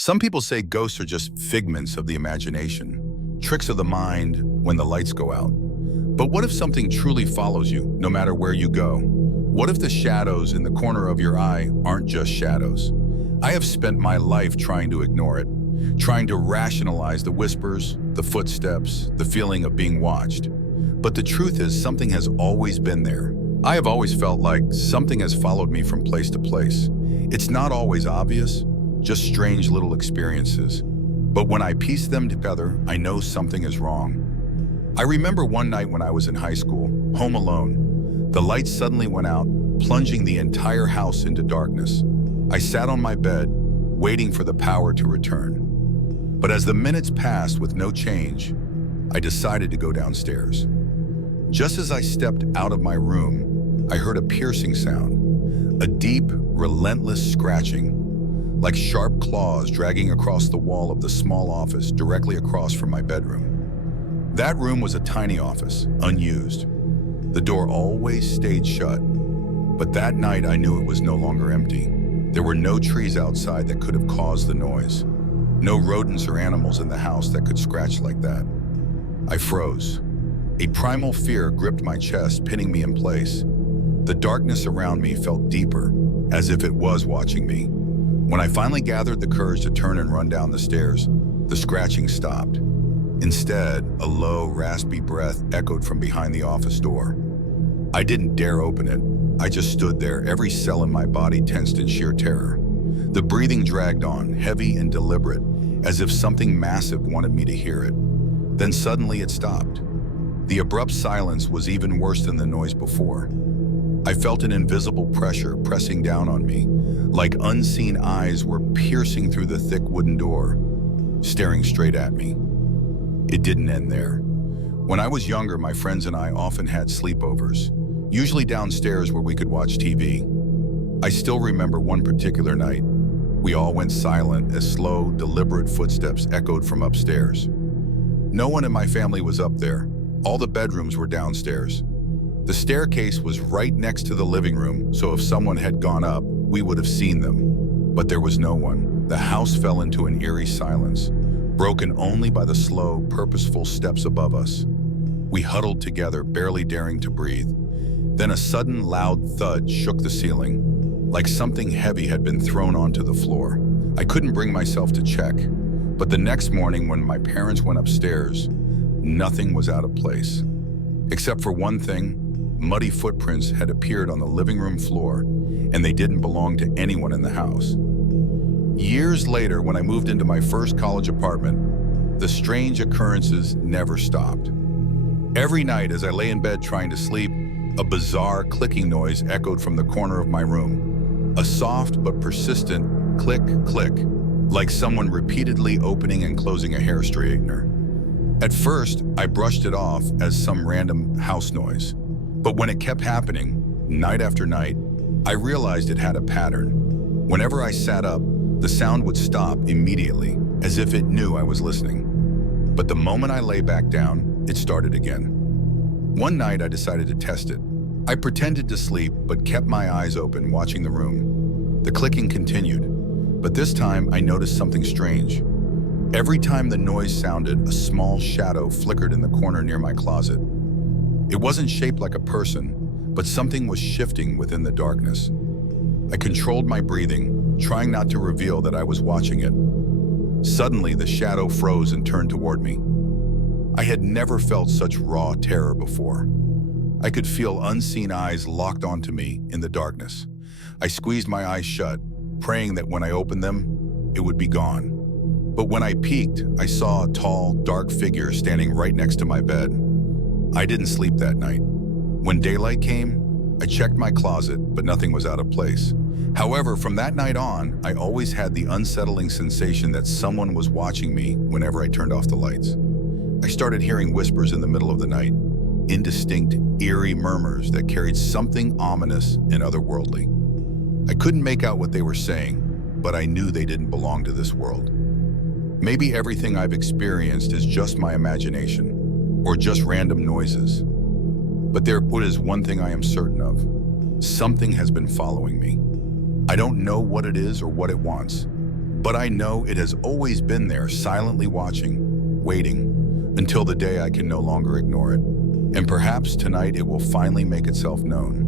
Some people say ghosts are just figments of the imagination, tricks of the mind when the lights go out. But what if something truly follows you, no matter where you go? What if the shadows in the corner of your eye aren't just shadows? I have spent my life trying to ignore it, trying to rationalize the whispers, the footsteps, the feeling of being watched. But the truth is, something has always been there. I have always felt like something has followed me from place to place. It's not always obvious, just strange little experiences. But when I piece them together, I know something is wrong. I remember one night when I was in high school, home alone. The lights suddenly went out, plunging the entire house into darkness. I sat on my bed, waiting for the power to return. But as the minutes passed with no change, I decided to go downstairs. Just as I stepped out of my room, I heard a piercing sound, a deep, relentless scratching, like sharp claws dragging across the wall of the small office directly across from my bedroom. That room was a tiny office, unused. The door always stayed shut, but that night I knew it was no longer empty. There were no trees outside that could have caused the noise, no rodents or animals in the house that could scratch like that. I froze. A primal fear gripped my chest, pinning me in place. The darkness around me felt deeper, as if it was watching me. When I finally gathered the courage to turn and run down the stairs, the scratching stopped. Instead, a low, raspy breath echoed from behind the office door. I didn't dare open it. I just stood there, every cell in my body tensed in sheer terror. The breathing dragged on, heavy and deliberate, as if something massive wanted me to hear it. Then suddenly it stopped. The abrupt silence was even worse than the noise before. I felt an invisible pressure pressing down on me, like unseen eyes were piercing through the thick wooden door, staring straight at me. It didn't end there. When I was younger, my friends and I often had sleepovers, usually downstairs where we could watch TV. I still remember one particular night. We all went silent as slow, deliberate footsteps echoed from upstairs. No one in my family was up there. All the bedrooms were downstairs. The staircase was right next to the living room, so if someone had gone up, we would have seen them. But there was no one. The house fell into an eerie silence, broken only by the slow, purposeful steps above us. We huddled together, barely daring to breathe. Then a sudden, loud thud shook the ceiling, like something heavy had been thrown onto the floor. I couldn't bring myself to check, but the next morning when my parents went upstairs, nothing was out of place. Except for one thing, muddy footprints had appeared on the living room floor, and they didn't belong to anyone in the house. Years later, when I moved into my first college apartment, the strange occurrences never stopped. Every night as I lay in bed trying to sleep, a bizarre clicking noise echoed from the corner of my room. A soft but persistent click, click, like someone repeatedly opening and closing a hair straightener. At first, I brushed it off as some random house noise. But when it kept happening, night after night, I realized it had a pattern. Whenever I sat up, the sound would stop immediately, as if it knew I was listening. But the moment I lay back down, it started again. One night, I decided to test it. I pretended to sleep, but kept my eyes open, watching the room. The clicking continued, but this time I noticed something strange. Every time the noise sounded, a small shadow flickered in the corner near my closet. It wasn't shaped like a person, but something was shifting within the darkness. I controlled my breathing, trying not to reveal that I was watching it. Suddenly, the shadow froze and turned toward me. I had never felt such raw terror before. I could feel unseen eyes locked onto me in the darkness. I squeezed my eyes shut, praying that when I opened them, it would be gone. But when I peeked, I saw a tall, dark figure standing right next to my bed. I didn't sleep that night. When daylight came, I checked my closet, but nothing was out of place. However, from that night on, I always had the unsettling sensation that someone was watching me whenever I turned off the lights. I started hearing whispers in the middle of the night, indistinct, eerie murmurs that carried something ominous and otherworldly. I couldn't make out what they were saying, but I knew they didn't belong to this world. Maybe everything I've experienced is just my imagination, or just random noises. But there is one thing I am certain of. Something has been following me. I don't know what it is or what it wants, But I know it has always been there, silently watching, waiting, until the day I can no longer ignore it. And perhaps tonight it will finally make itself known.